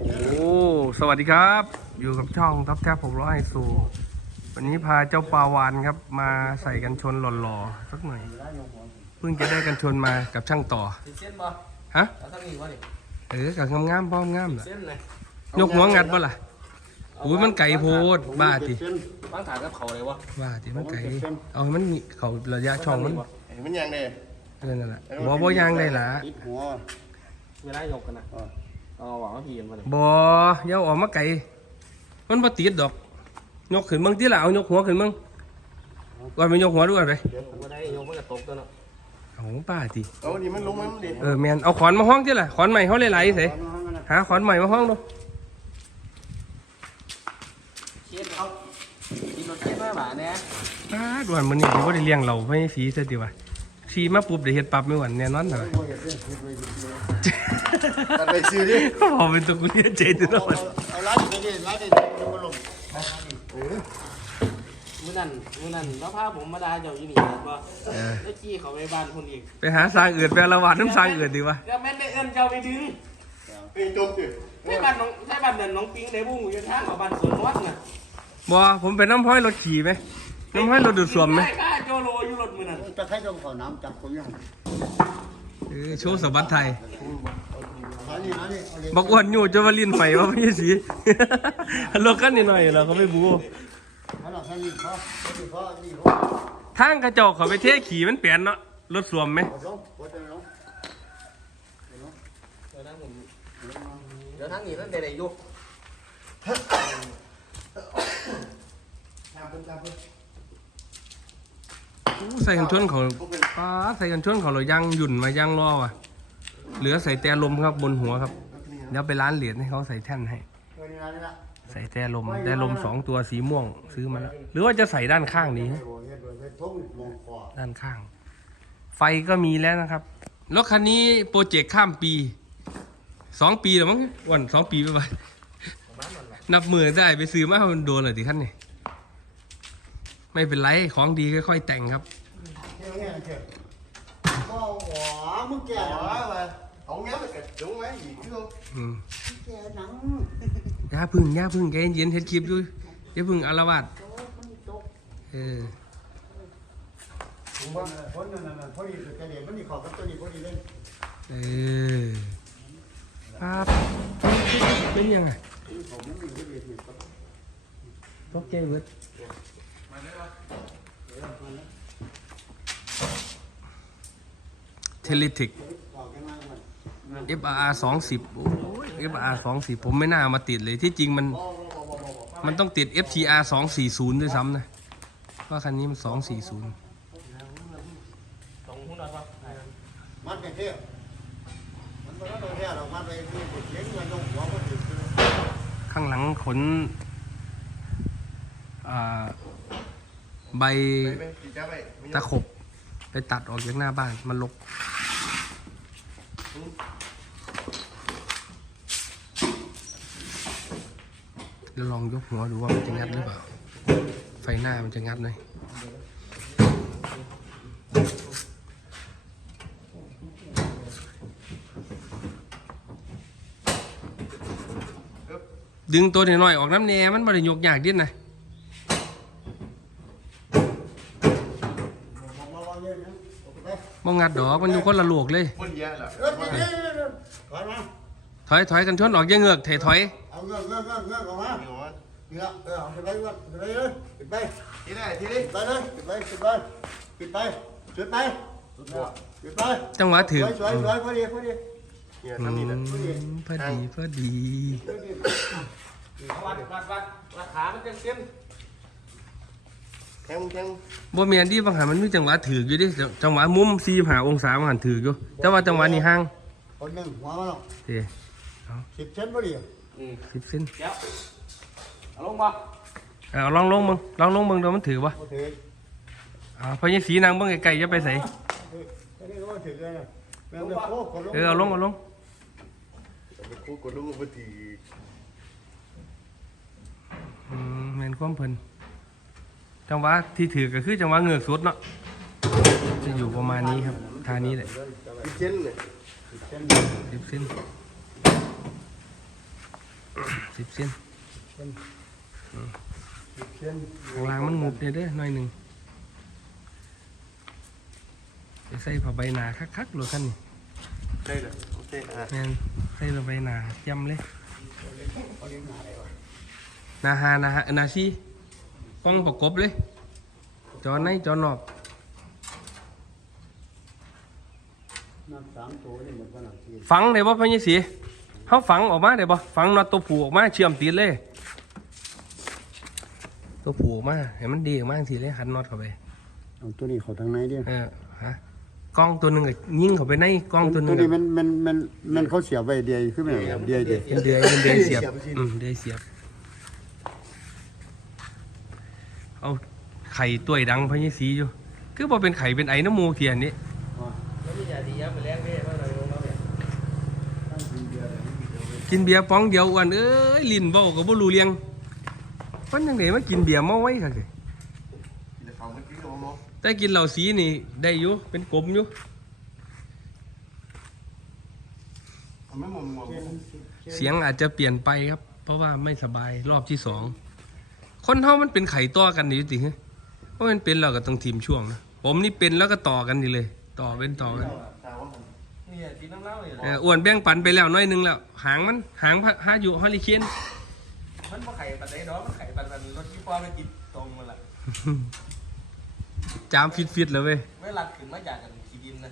โอ้สวัสดีครับ อยู่กับช่องท็อปแท็บหกร้อยสูวันนี้พาเจ้าปลาวานครับ มาใส่กันชนหล่อๆสักหน่อยเพิ่งจะได้กันชนมากับช่างต่อสิเส้นบ่ฮะแล้วถ้ามีวะนี่เออกับงามๆพร้อมงามน่ะเส้นเลยยกหัวงัดบ่ล่ะอุ้ยมันไก่โพดบ้าติบางฐานกับเขาเลยวะบ้าติมันไก่เอาให้มันมีเขาระยะช่องมันเห็นมันยังเลยเออนั่นแหละบ่บ่ยางได้ล่ะติดหัวเวลายกกันนะ เอาหวังว่าพี่กันมาเลยบ่อย่าเอาออกมาไก่มันบ่ติดดอก ยกขึ้นเบิ่งติล่ะเอายกหัวขึ้นเบิ่งก่อนไปยกหัวดูก่อนไปเดี๋ยวผมก็ได้ยกมันจะตกตัวเนาะเอาป้าติเอาดิมันลงมามันดิเออแมนเอาขอนมาห้องที่ละขอนใหม่เขาหลายๆเสหาขอนใหม่มาห้องดูเชียนเขากินรถเชียนมาหมาเนี่ยป้าด่วนมันนี่ที่ว่าได้เลี้ยงเราไม่ให้ฝีซะดีวะ ฝีมาปุ๊บได้เฮ็ดปรับไม่หวันแน่นอนเลยตัดไปซื้อดิพอเป็นตัวกูเนี่ยใจตลอดเอาร้านไปดิร้านดิมันลงมื้อนั้นมื้อนั้นมะพร้าวผมมาได้เจ้าอยู่นี่บ่เออได้ขี้เขาไปบ้านคนอีกไปหาสร้างเอือดไปละหวานน้ำสร้างเอือดดีวะก็แม่นได้เอิ้นเจ้าไปถึงเอ้ยจมสิใช่บ้านน้องใช่บ้านเดินน้องปิงได้บุ้งอยู่ทางกับบ้านสวนวัดน่ะบ่ผมเป็นน้ำห้อยรถขี่ไหมน้ำห้อยรถดูดซ่วมไหมค่าโจโลอยู่ รถมื้อนั้นจะให้จมขอน้ำจับคนยังเออโชว์สะบัดไทยร้านนี้ร้านนี้เอาเลยบอกอ้วนอยู่จะมาลิ้นไฟว่าไม่ใช่สี รถกันนิดหน่อยเราก็ไม่บูร้านนี้นี่เขานี่เขานี่เขาทางกระจกเขาไปเทขี่มันเปลี่ยนเนาะรถสวมไหมผสมผสมเนาะเดี๋ยวทางผมเดี๋ยวทางนี้นั่นได้อยู่อู้ ใส่กันชนเขาป้าใส่กันชนเขาเรายังหยุ่นมายังรอว่ะ เหลือใส่แต่ลมครับบนหัวครับเดี๋ยวไปร้านเหรียญให้เขาใส่แท่นให้ ใส่แต่ลมแต่ลมสองตัวสีม่วงซื้อมาแล้วหรือว่าจะใส่ด้านข้างนี้ ด้านข้าง ไฟก็มีแล้วนะครับรถคันนี้โปรเจกต์ข้ามปีสองปีแล้วมั้งวันสองปีไปไปนับมือได้ไปซื้อมามันโดนเลยทีขั้นนี่ ไม่เป็นไรของดีค่อยๆแต่งครับเที่ยวเนี่ยเถอะก็หัวมึงแก่เหรอวะเอาเงี้ยมันกระจุงไหมอีกเรื่องอืมแก่หนังอย่าพึ่งอย่าพึ่งใจเย็นๆเฮ็ดคลิปด้วยอย่าพึ่งอารวาสโอ้มันตเออ ผมว่าคนนั้นน่ะพอดีสุดแค่เดียวมันนี่ขอบกับตัวนี้พอดีเล่นเออครับเป็นยังไงผมไม่มีพอดีสุดครับตกใจเบิด เทลิทิกบอกกันมามัน FR สองสิบโอ้ย FR สองสิบผมไม่น่ามาติดเลยที่จริงมัน มันต้องติด FTR สองสี่ศูนย์ด้วยซ้ำนะ ว่าคันนี้มันสองสี่ศูนย์ตรงหุ้นอะไรวะมันเป็นเที่ยมันไม่ต้องเที่ยวหรอกมันไปดูเลี้ยงเงินลงหัวก็ถือข้างหลังขนอ่า ใบตะขบ ไปตัดออกจากหน้าบ้านมันลกแล้วลองยกหัวดูว่ามันจะงัดหรือเปล่า ไฟหน้ามันจะงัดไหมดึงตัวหน่อยๆออกน้ำแหน่มันบ่ได้ยกยากดิ้นนะ บอกมาว่าเงี้ยนะโอเค บ่ งัดดอกมันอยู่คนละโลกเลย คนเยอะเหรอเออเดี๋ยวเดี๋ยวเดี๋ยวถอยมาถอยถอยกันชนออกอย่าเงือกเถถอยเอาเงือกเงือกเงือกเงือกออกมาเงือกเออเอาไปไปก่อนไปเลยปิดไปทีได้ทีนี้ปิดไปเลยปิดไปปิดไปปิดไปปิดไปปิดไปจังหวะถือสวยสวยพอดีพอดีเนี่ยอืทำนี่นะพอดีพอดีพอดีวัดวัดวัดวัดขามันจะเส้น แข็งแข็งบ่แม่นที่บางหันมันมีจังหวะถืออยู่ดิจังจังหวะมุม45องศาบางหันถืออยู่ แต่ว่าจังหวะนี้ห่างคนหนึ่งหัวมาแล้วเด้สิบเซนพอดีอืม10เซนเดี๋ยวเอาลงบ่เอาลองลงมึงลองลงมึงเดี๋ยวมันถือบ่โอเคอ่าพอยังสีนางเบิ่งไกลๆอย่าไปใส่อันนี้ก็ถือเลยนะแม่งเลยโค้งคนลงเออเอาลงเอาลงไปคู่กดลูกปฏิอืมแม่นความเพิ่น จังหวะที่ถือก็คือจังหวะเงือกสุดเนาะจะอยู่ประมาณนี้ครับท่านี้แหละเช่นเลยเซน10เซนสิบเส้นเช่นข้างล่างมันงุบเนี่ยเด้อหน่อยหนึ่งไปใส่ผ้าใบหนาคักๆเลยขั้นนี่ได้เลยโอเคอะแม่นใส่ผ้าใบหนาจำเลยนาฮานาฮานาซี กล้องประกบเลย จอในจอนอกน้ำสามตัวนี่มันก็หนักทีฝังได้บ่พ่อยี่สีเขาฝังออกมาได้บ่ฝังน็อตตัวผูออกมาเชื่อมติดเลย ตัวผูออกมาให้มันดีออกมาทีเลยหันน็อตเข้าไปเอาตัวนี้เขาทางไหนดิเออฮะกล้องตัวหนึ่งก็ยิงเข้าไปในกล้องตัวหนึ่ตัวงนี้ก็มันมันมันมันเขาเสียบไว้เดียวขึ้นไปไหนเดียวเดียวเป็นเดือยเป็นเดือยเสียบอืมเดือยเสียบ เอาไข่ตัวยดังพ่อยี่สีอยู่ คือบ่เป็นไข่เป็นไอ้น้ำมูกเทียนนี้แล้วมียาดียับไปแรงเด้มาหน่อยลงแล้วเนี่ยกินเบียร์ป้องเดียวอ้วันเอ้ยลิ้นเบ้าก็บ่รู้เรียงมันยังไงมากินเบียร์เมาไว้ค่ะสิเดี๋ยวเขาเมื่อกี้เราเนาะแต่กินเหล้าสีนี่ได้อยู่เป็นกลมอยู่ทำไม่หมุนหมุนเสียงอาจจะเปลี่ยนไปครับ เพราะว่าไม่สบายรอบที่สอง คนเฮามันเป็นไข่ต่อกันนี่อยู่ติฮะเพราะมันเป็นเราก็ต้องทีมช่วงนะผมนี่เป็นแล้วก็ต่อกันนี่เลย ต่อเป็นต่อกันตาว่ามันนี่ตีน้ำเล่าเนี่ยเอออ้วนแบ่งปันไปแล้วน้อยหนึงแล้ว หางมันหางพะหาอยู่ฮอลิเคนมันบ่ไข่ปันไหนเนาะมันไข่ปันปันรถที่พ่อไปกินตรงมันละจามฟิตฟิตๆเลยเว้ยเวลาขึ้นมาจากกันขี้ดินนะ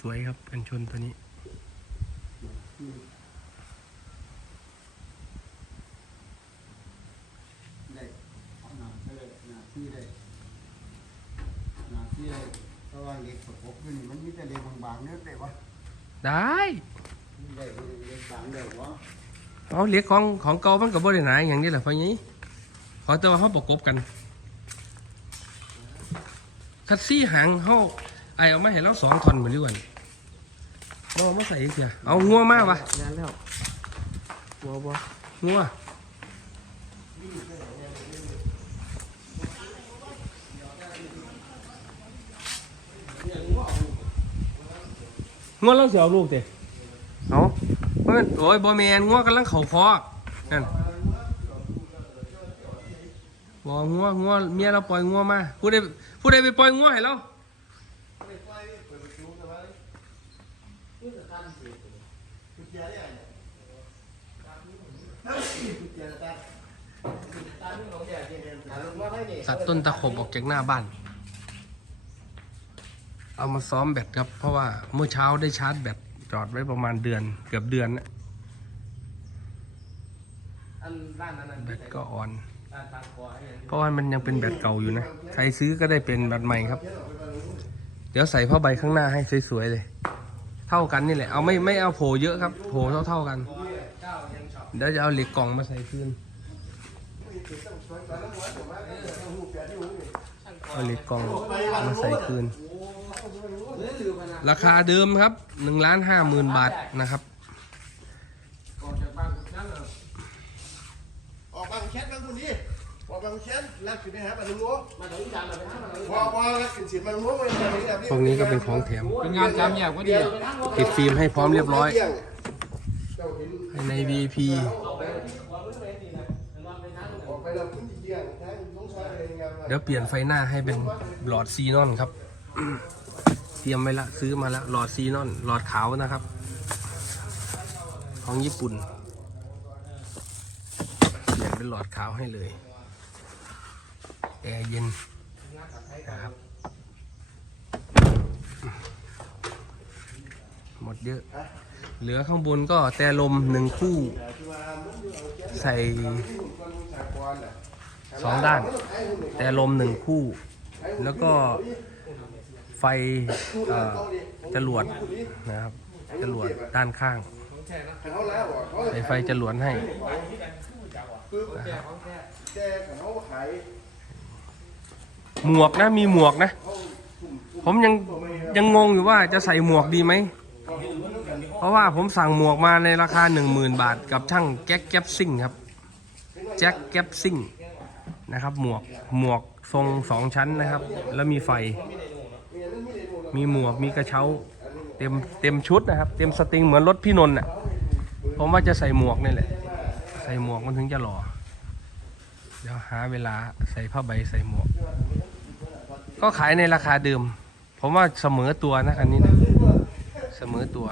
สวยครับกันชนตัวนี้ ได้เอาหนาได้หนา ที่ได้หนาที่ได้เพราะว่าเหล็กประกบอยู่นี่มันมีแต่เหล็กบางๆเนี่ยได้ปะได้ได้เหล็กบางได้วะเอาเล็กของของเก่ามันก็บ่ได้หนาอย่างนี้แหละเพราะงี้ขอแต่ว่าเขาประกบกันคัดซี่หางเขาไอเอามาเห็นแล้วสองท่อนเหมือนด้วยบ่เอามาใส่อีกเสียเอางัวมากวะงานแล้วบัวบัวงัว งัวเราเสียเอาลูกเตะเอาเพราะมันโอ้ยบอแมนงัวกำลังเข่าคอกนั่นบองัวงัวเมียเราปล่อยงัวมาผู้ใดผู้ใดไปปล่อยงัวให้เราสัตว์ต้นตะขบออกจากหน้าบ้าน เอามาซ้อมแบตครับ เพราะว่าเมื่อเช้าได้ชาร์จแบตจอดไว้ประมาณเดือน เกือบเดือนนะอันบ้านนั้นนั่นแบตก็อ่อนบ้านทางคอให้เพราะว่ามันยังเป็นแบตเก่าอยู่นะ ใครซื้อก็ได้เป็นแบตใหม่ครับ เดี๋ยวใส่ผ้าใบข้างหน้าให้สวยๆเลย เท่ากันนี่แหละ เอาไม่ไม่เอาโผล่เยอะครับ โผล่เท่าๆกันเจ้ายังชอบเดี๋ยวจะเอาเหล็กกล่องมาใส่คืนเอาเหล็กกล่องมาใส่คืนห รือลืมนะราคาเดิมครับหนึ่งล้านห้าหมื่นบาทนะครับออกจากบ้านนั่นเหรอออกบางแคทบางคนนี้ออกบางแคทรักสิไปหาปลาหนุ่มโง่มาถึงจานเราไปทางไหนพอพอรักสินสินมันโง่ไปทางนี้แบบพวกนี้ก็เป็นของแถมเป็นงานจำแยกว่าดีติดฟิล์มให้พร้อมเรียบร้อยเจ้าเห็นภายใน VIP ออกไปแล้วขึ้นเที่ยงทั้งน้องชายเลยงานเดี๋ยวเปลี่ยนไฟหน้าให้เป็นหลอดซีนอนครับ เตรียมไว้ละซื้อมาแล้วหลอดซีนอน หลอดขาวนะครับ ของญี่ปุ่นเปลี่ยนเป็นหลอดขาวให้เลยแอร์เย็นนะครับหมดเยอะ เหลือข้างบนก็แต่ลมหนึ่งคู่ ใส่สองด้าน แต่ลมหนึ่งคู่ แล้วก็ ฟจรวดนะครับจรวดด้านข้างใส่ไฟจรวดให้หมวกนะมีหมวกนะ ผมยังยังงงอยู่ว่าจะใส่หมวกดีไหม เพราะว่าผมสั่งหมวกมาในราคา 10,000 บาท กับช่างแก๊กแก๊ปซิ่งครับ แจ็คแก๊ปซิ่งนะครับหมวกหมวกทรงสองชั้นนะครับ แล้วมีไฟ มีหมวกมีกระเช้า เต็มเต็มชุดนะครับ เต็มสตริงเหมือนรถพี่นนท์อะผมว่าจะใส่หมวกนี่แหละ ใส่หมวกมันถึงจะหล่อเดี๋ยวหาเวลาใส่ผ้าใบใส่หมวก ก็ขายในราคาเดิม ผมว่าเสมอตัวนะคันนี้นะเสมอตัว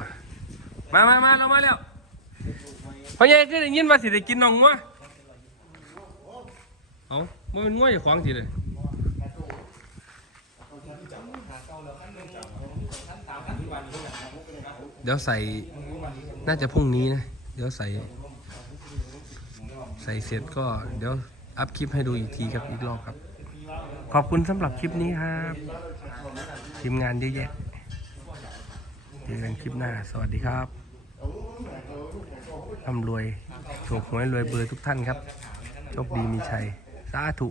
มามามาเรามาแล้วเพราะยังก็ได้ยินว่าสิได้กินน้องงัวเอาบ่เป็นงัวอย่าขวางสิเลย เดี๋ยวใส่น่าจะพรุ่งนี้นะ เดี๋ยวใส่ ใส่เสร็จก็เดี๋ยวอัพคลิปให้ดูอีกทีครับอีกรอบครับ ขอบคุณสำหรับคลิปนี้ครับ ทีมงานเยอะแยะเจอกันคลิปหน้า สวัสดีครับร่ำรวยถูกหวยรวยเบอร์ทุกท่านครับโชคดีมีชัย สาธุ